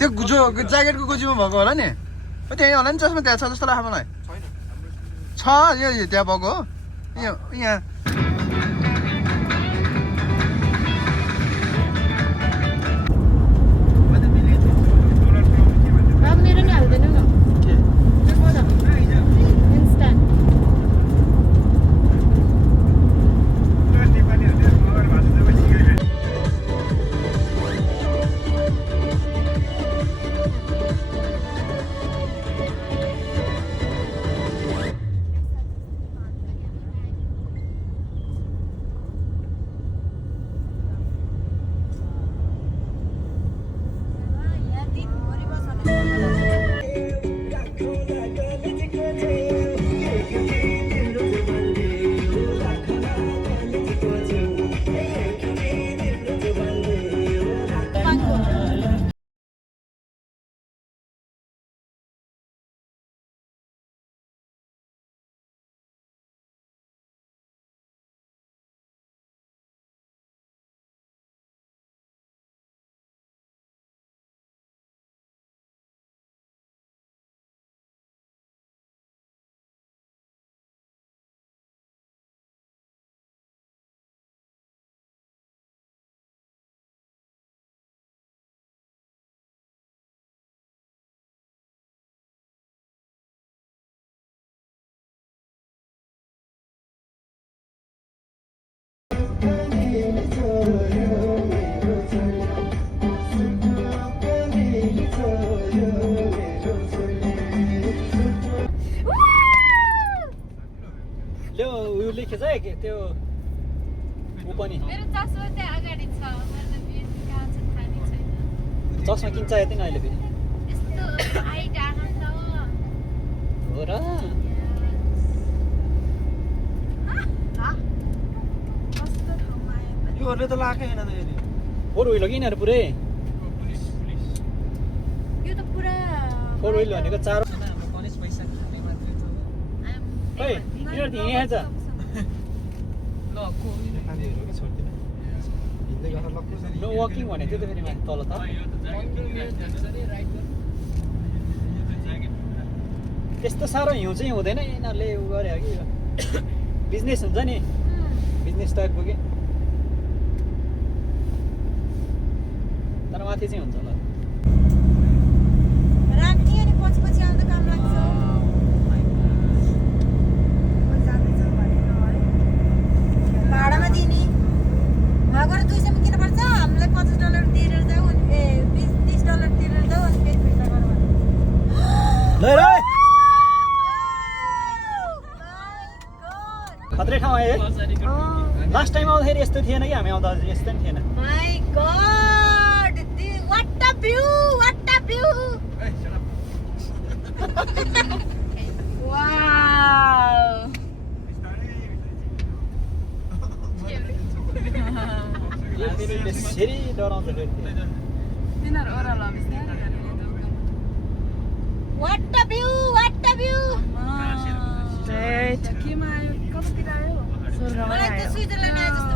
त्यो ज्याकेटको गोजीमा भएको होला नि त्यही होला नि चस्मा त्यहाँ छ जस्तो लाग्छ मलाई छ यो त्यहाँ भएको हो यहाँ लेखेछ है त्यो उ पनि मेरो चस्मा त्यहाँ अगाडि छ मतलब यो कहाँ छ थाहा नै छैन चस्मा किन चाहियो तिन अहिले फेरि यस्तो हाइट आएको छ हो र कस्तो ठाउँमा आयो योहरूले त लाकै हैन त यदि फोर व्हिल हो कि यिनीहरू पुरै यो त पुरा फोर व्हिल भनेको चार कलेज पैसा खाने मात्रै त खै यिनीहरू त हिँडेछ नो वकिङ भने त्यो त फेरि माथि तल त त्यस्तो साह्रो हिउँ चाहिँ हुँदैन यिनीहरूले उ गरे कि बिजनेस हुन्छ नि बिजनेस टाइपको कि तर माथि चाहिँ हुन्छ होला राख्ने अनि पछि आउँदा काम लाग्छ भाडामा दिने भागेर 200 मा किन पर्छ हामीलाई $50 तिरेर जाऊ अनि $30 तिरेर जाऊ अनि फेरि फिर्ता गरौँ ल खत्रै ठाउँ आयो लास्ट टाइम आउँदाखेरि यस्तो थिएन कि हामी आउँदा यस्तो पनि थिएन my God what a view wow यो फेरि त्यसरी डराउँछ फेरि तिनीहरू ओह्रालो बिस्तारै गरेर व्हाट अ भ्यू केमा आयो कतातिर आयो मलाई त स्विजरल्यान्ड आयो जस्तो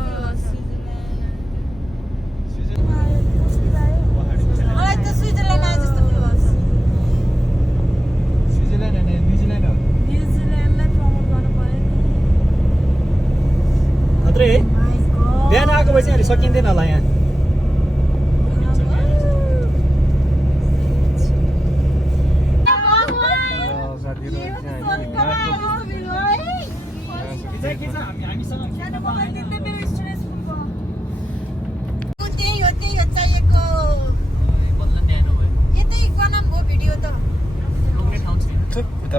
मलाई त स्विजरल्यान्ड आयो जस्तो स्विजरल्यान्ड हैन न्युजिल्यान्ड हो न्युजिल्यान्डलाई प्रमोट गर्नु पर्यो खत्रै है बिहान आएको भए चाहिँ अहिले सकिँदैन होला यहाँ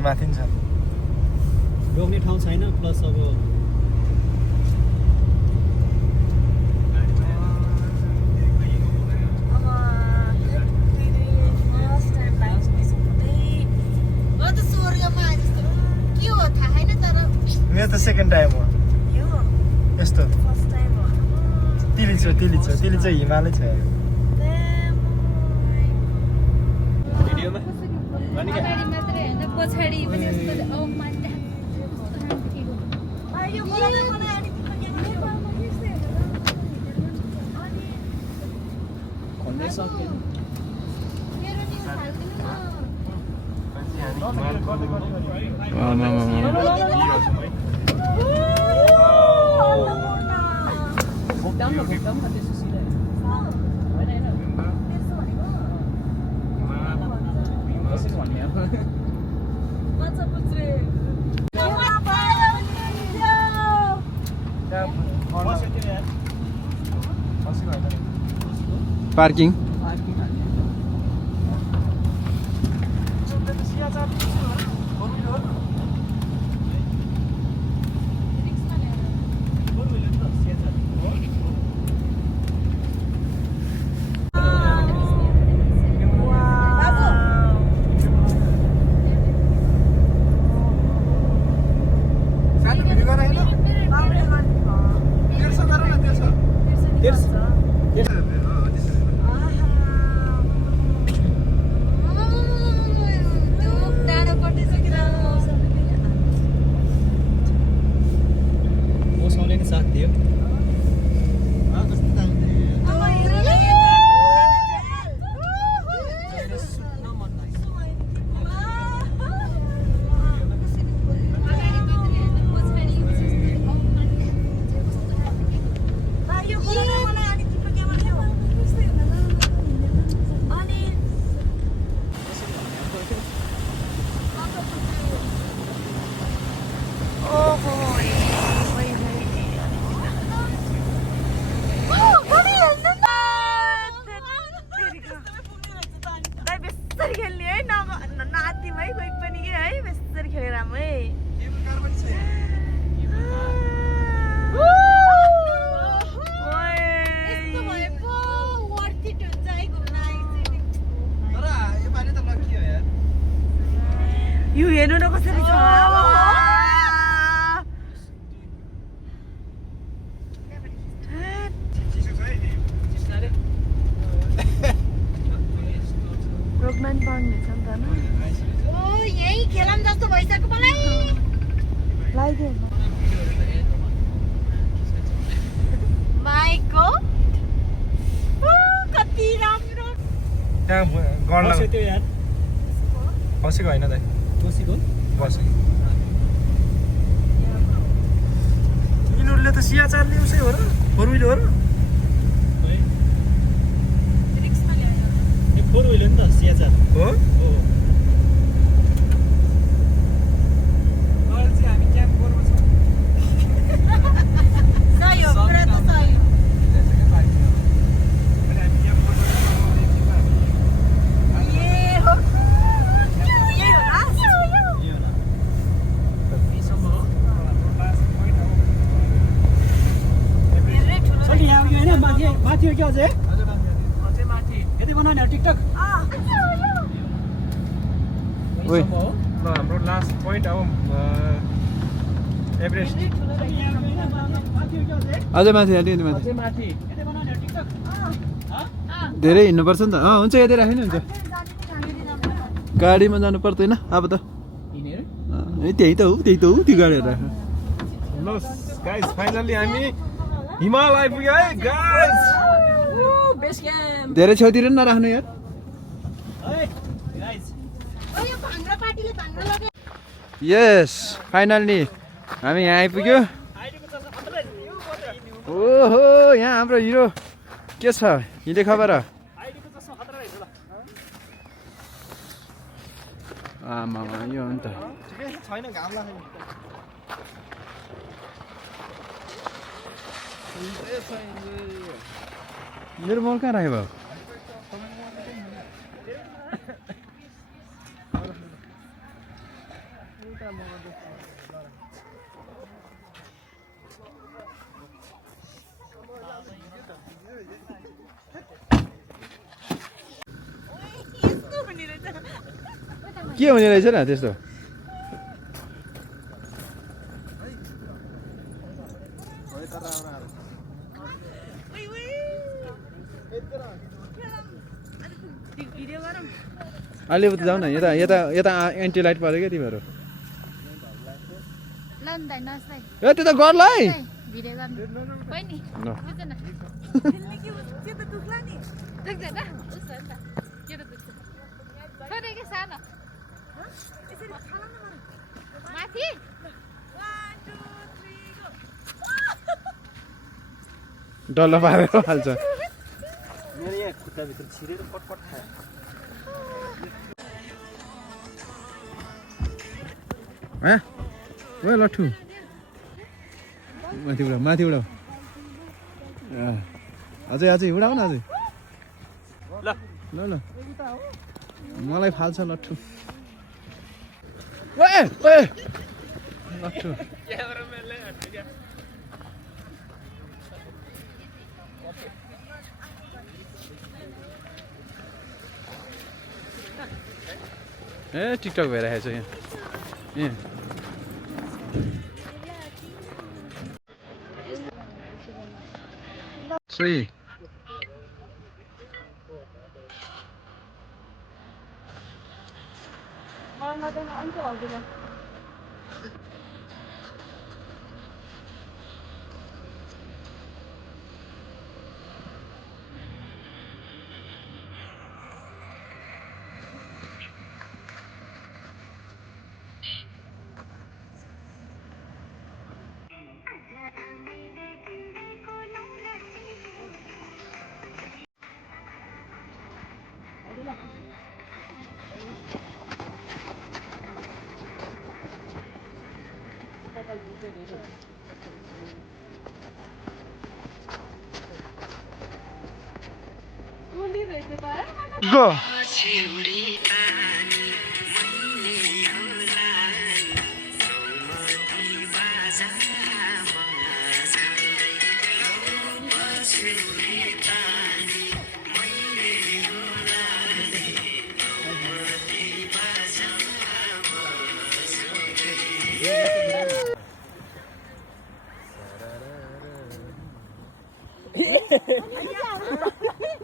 माथि छ रोक्ने ठाउँ छैन प्लस अब मेरो त सेकेन्ड टाइम हो यस्तो तिली छ हिमालय छ भिडियोमा पछाडि पनि खन्दै सक्यो मेरो पार्किङ मौसमले नि साथ दियो यो हेर्नु न कसरी छ रोगमान पाउने छ नि त ओ यही खेलाम जस्तो भइसक्यो मलाई लाइदियो माइको कति राम्रो त्यहाँ गर्न बस्यो त्यो यार बसेको होइन दाइ बसेको बसेको यिनीहरूले त सिया चाल्ने उसै हो र फोर व्हिलर हो र फोर व्हिलर नि त सियाचार हो हामी क्याम्प गर्नु छ सहयोग पुरा त सहयोग माथि हो क्या अझै यति बनाउने टिकटक ओइ हाम्रो लास्ट पोइन्ट अब एभरेस्ट अझै माथि अलिकति माथि माथि यति बनाउने टिकटक धेरै हिँड्नुपर्छ नि त हुन्छ यतै राख्यो नि हुन्छ गाडीमा जानु पर्दैन अब त त्यही त हो त्यो गाडीहरू राख ल गाइस फाइनली हामी हिमाल आइपुग्यो है गाइस धेरै छेउतिर नि नराख्नु यार यस फाइनली हामी यहाँ आइपुग्यो ओहो यहाँ हाम्रो हिरो के छ हिँडे खबर आमा यो हो नि त छैन घाम लाग्यो मेरो मोबाइल कहाँ राख्यो बाबु के हुने रहेछ न त्यस्तो अहिले उता जाऊ न यता यता यता एन्टी लाइट पऱ्यो क्या तिमीहरू ए त्यो त गर्ला है माथि डल्लो पारेर हाल्छ मेरो यहाँ खुट्टाभित्र छिरेर पटपट खायो ओ लट्ठु माथि उडाउ अझै उडाउ न अझै ल ल मलाई फाल्छ लट्ठु लट्ठु ए टिकटक भइरहेको छ यहाँ Three. Go.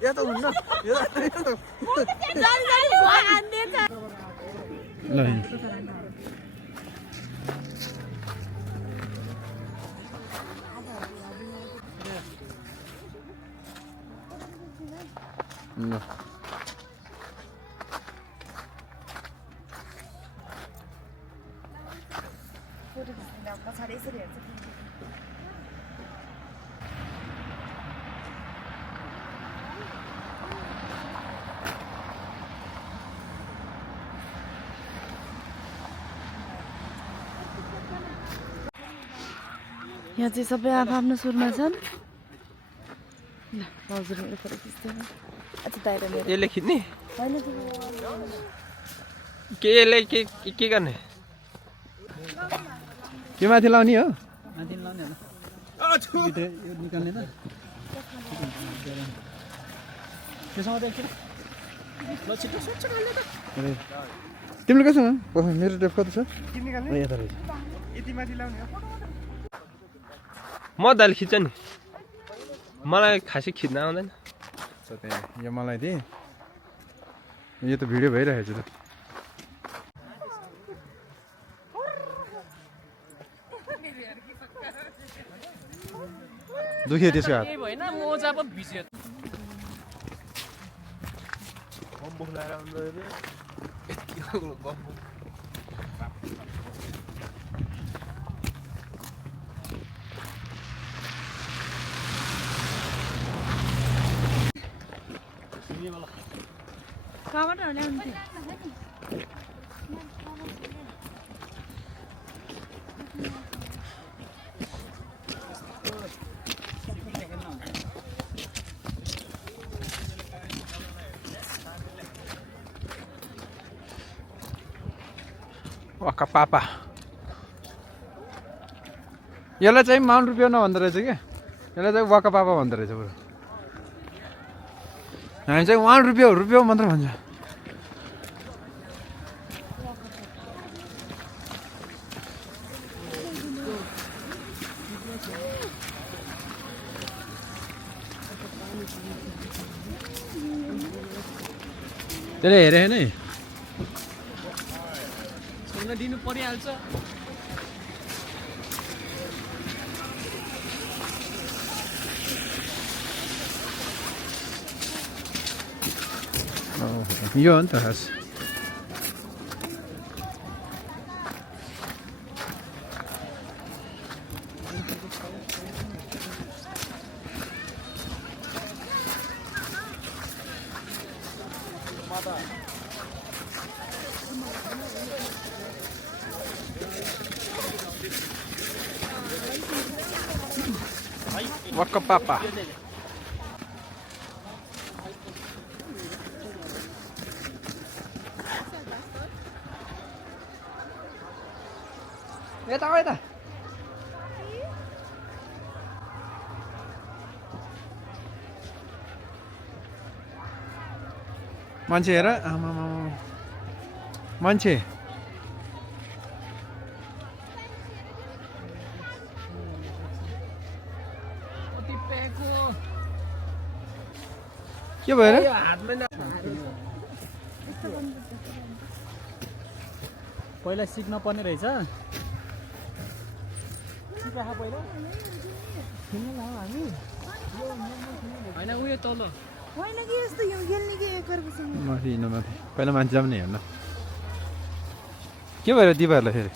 Ya tuh bener. Ya tuh. Lah. Nah. यहाँ चाहिँ सबै आफ्नो सुरमा छन् ल हजुरले फोटो खिच्दैन अच्छा दाइरा मेरो यसले खिच्ने हैन के गर्ने के माथि लाउने हो माथि लाउने होला यो निकाल्ने त त्यसमा त एकछिन ल छिटो सोच गर्ने त तिमीले कसो मेरो टेप कति छ यता रहेछ यति माथि लाउने हो म दाल खिच्छ नि मलाई खासै खिच्न आउँदैन यो मलाई दे यो त भिडियो भइरहेको छ त दुख्यो त्यसको हात होइन मोजा पो भिज्यो कहाँबाट ल्याउनु वाका पापा यसलाई चाहिँ माउन्ट रुपियाँ नभन्दो रहेछ क्या यसलाई चाहिँ वाका पापा भन्दो रहेछ बरु हामी चाहिँ 1 रुपियाँ मात्र भन्छ त्यसले हेरे होइन छुन दिनु परिहाल्छ यो हो नि त खास Waka papa. यता मान्छे हेर आमा मान्छे के भएर पहिला सिक्न पर्ने रहेछ माथि पहिला मान्छे जाने हेर्न के भएर दिपाहरूलाई फेरि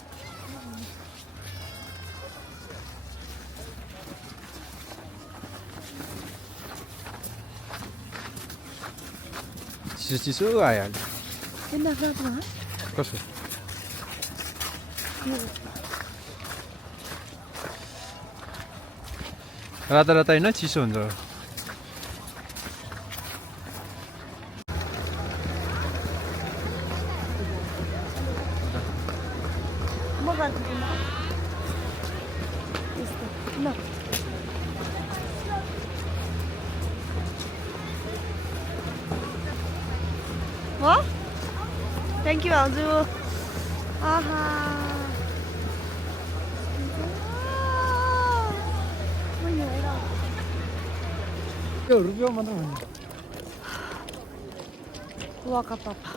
चिसो चिसो आइहाल्यो कसो राता राता होइन चिसो हुन्छ Thank you, Alju. Aha. त्यो रुपियाँ मात्र भन्नु Waka papa.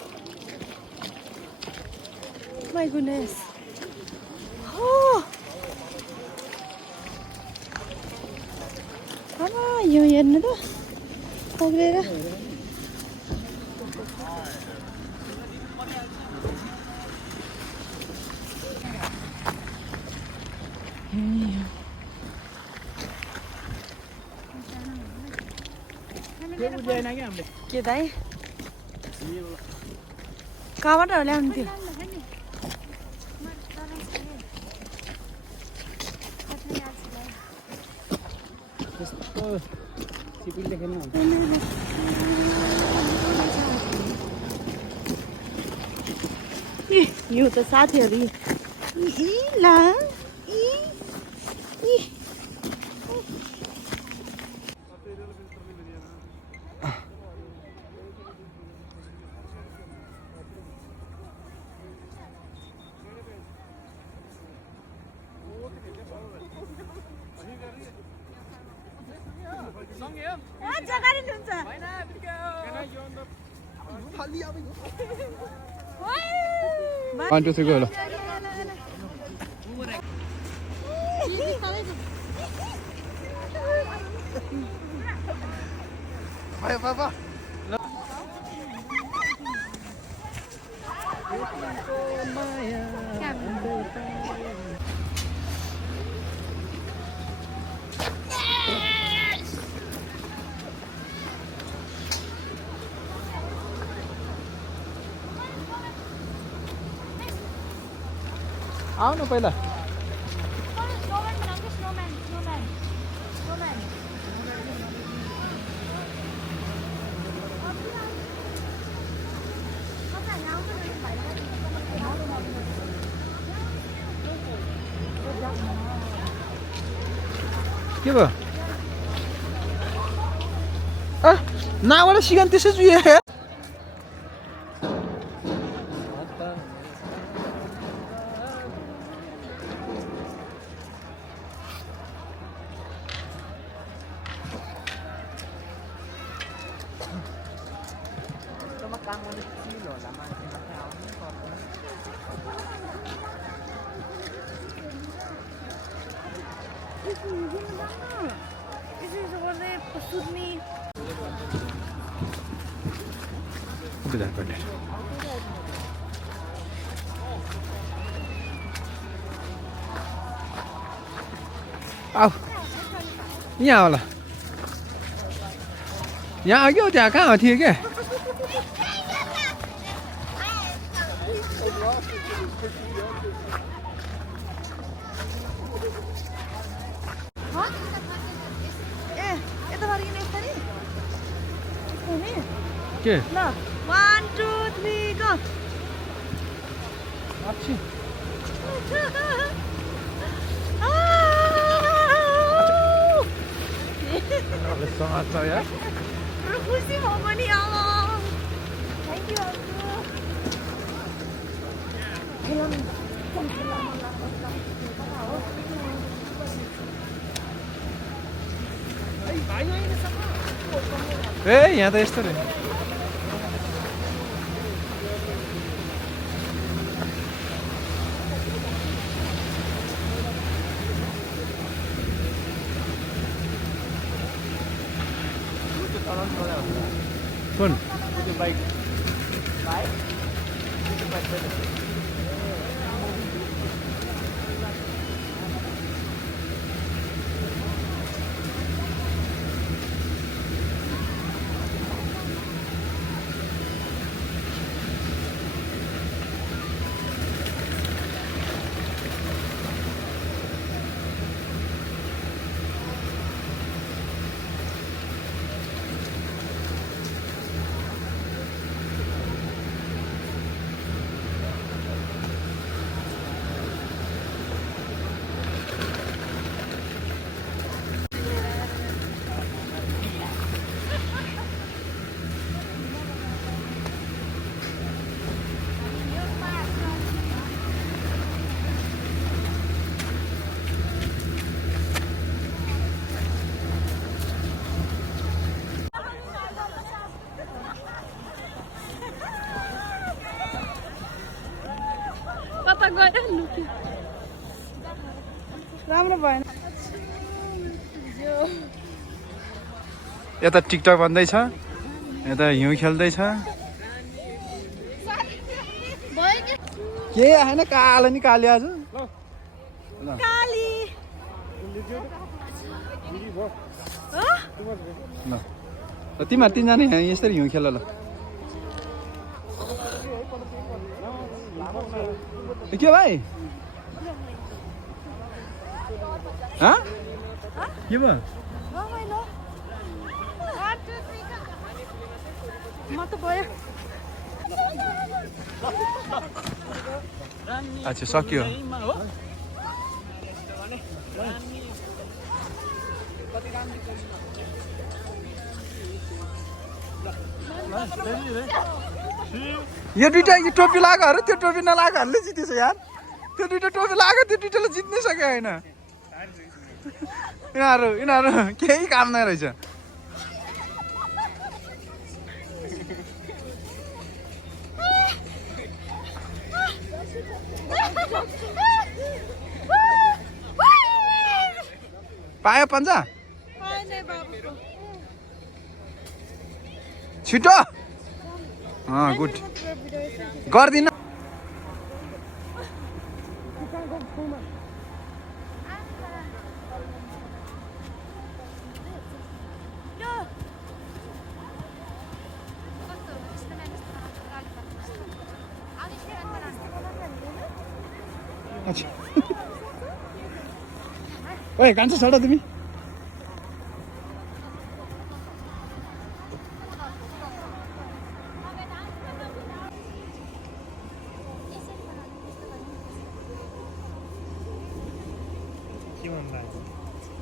My goodness. Oh. Mama, यो हेर्नु त पक्रेर के दाइ कहाँबाट ल्याउनु थियो यो त साथीहरू ला जगारी हुन्छ 1 2 3 go ल Ayo papa आउनु पहिला के भयो नाबाट सिगान त्यसै जुए Benar benar. Au. Nhà là. Nhà ở chỗ kहाँ ở thiệt kìa. ए यता फर्किने यस्तो नि यस्तो नि के ल 1 2 3 गो अच्छी अच्छा यार खुसी भयो पनि थ्याङ्क यू ए यहाँ त यस्तो रे कुन कता गयो राम्रो भएन यता टिकटक बन्दैछ यता हिउँ खेल्दैछ के आएन कालो नि काली आज काली ल तिमीहरू तिनजना यहाँ यसरी हिउँ खेल ल के भाइ के भयो म त भयो अच्छा सक्यो यो दुइटा यो टोपी लगाएको त्यो टोपी नलागेकोहरूले जितेछ यार त्यो दुइटा टोपी लगाएको त्यो दुइटाले जित्नै सक्यो होइन यिनीहरू केही काम नै रहेछ पायो पन्जा छिटो गुड गर्दिन ओए कान्छ छोडा तिमी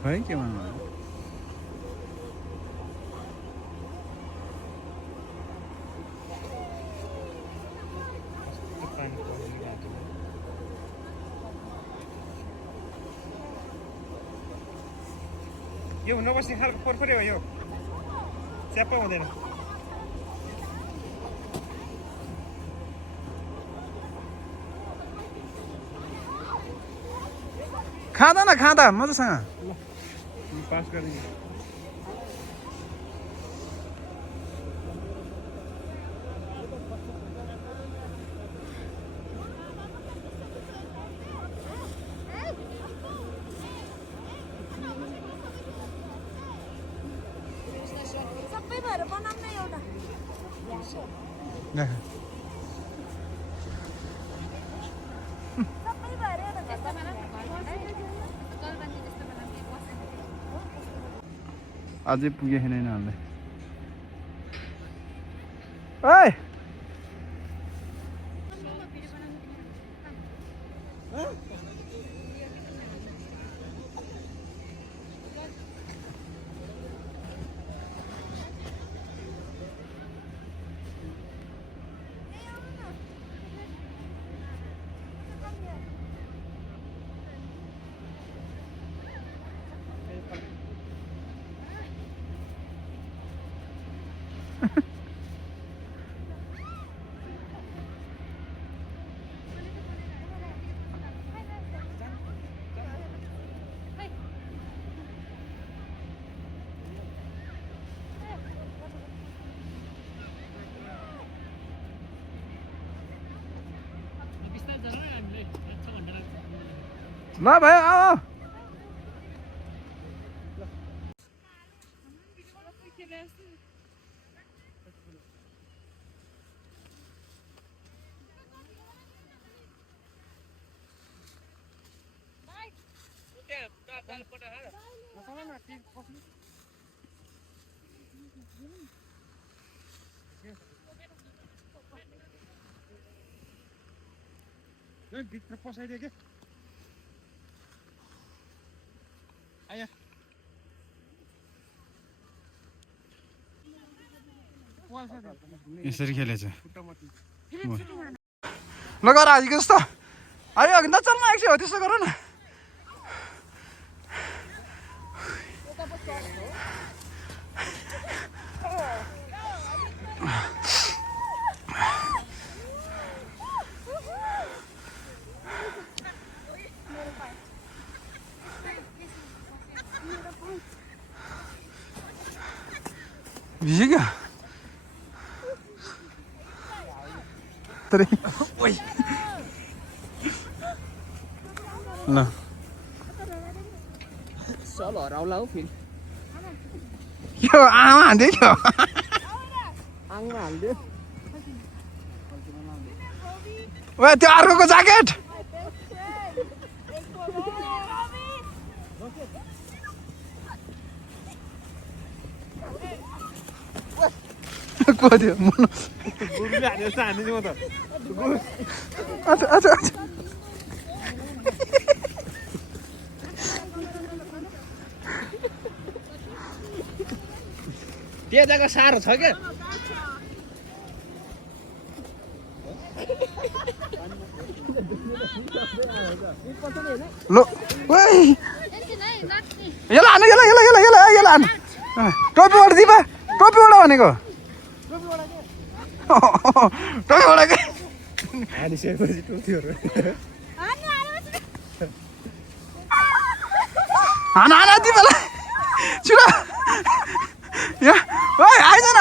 खै के भन्नु यो नबस्ने खालको फोरफोरे हो यो च्याप्प हुँदैन खाँदा न खाँदा मजासँग पास गरिदिनु सबै भएर बनाउन एउटा अझै पुगेको छैन हामीलाई ओइ ल भयो आऊ भित्र पसाइदियो के आया यसरी खेलेछ ल गर आजको जस्तो आयो अघि नचल्न आएको हो त्यस्तो गर न भिज्यो क्या ल सब हराउला हौ फेरि के आमा हान्दै थियो आङमा हाल्दियो ओ त्यो अर्कोको ज्याकेट को थियो गुरुले हाने जस्तो हानिदिनु म त अच्छा अच्छा अच्छा त्यो जग्गा साह्रो छ क्या लो ओइ यसलाई हान्नु यसलाई हान्नु टोपीबाट दिपा टोपीबाट भनेको टोपीबाट के हानिसकेपछि टोपीहरू हाना दिपालाई छिटो यहाँ ओइ आइज न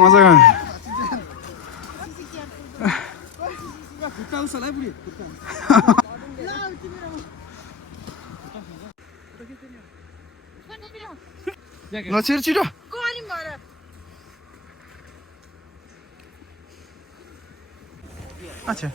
मजा ल छिटो छिटो अच्छा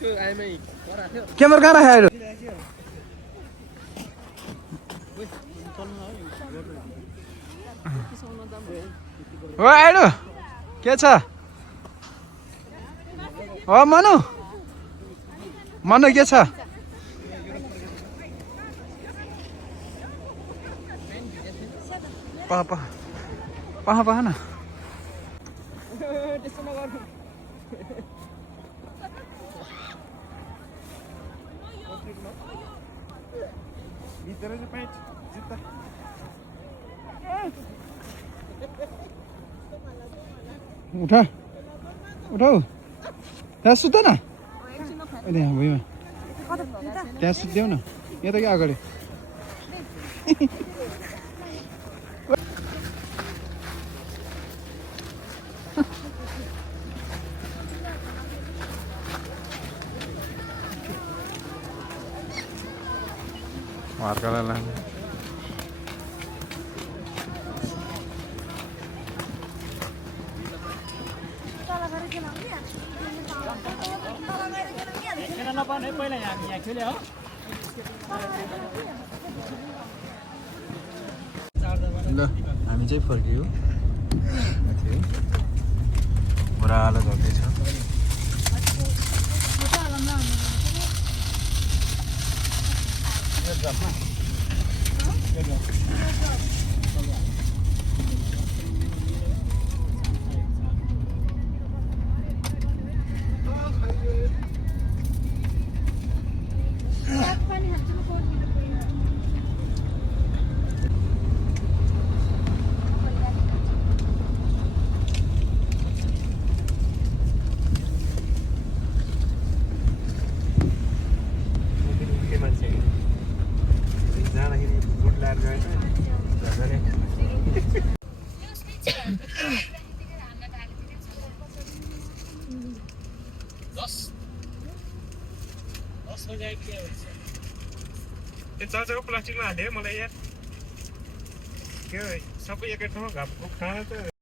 त्यो आइमै थियो क्यामेरा कहाँ राख्यो अहिले ओ आइडु के छ ओ मनु के छ पहा न त्यस्तो नगर्नु भित्र चाहिँ प्यान्ट जुत्ता उठाऊ त्यहाँ सुत्द न त्यहाँ भुइँमा त्यहाँ सुत्देऊ न यहाँ त क्या अगाडि उहाँहरूकोलाई लाने खेल्न नपाउने पहिला यहाँ खेल्यो हो ल हामी चाहिँ फर्कियो ओह्रालो गर्दैछ चार्जरको प्लास्टिकमा हाल्यो मलाई यार के सबै एकै ठाउँमा घाप खाना त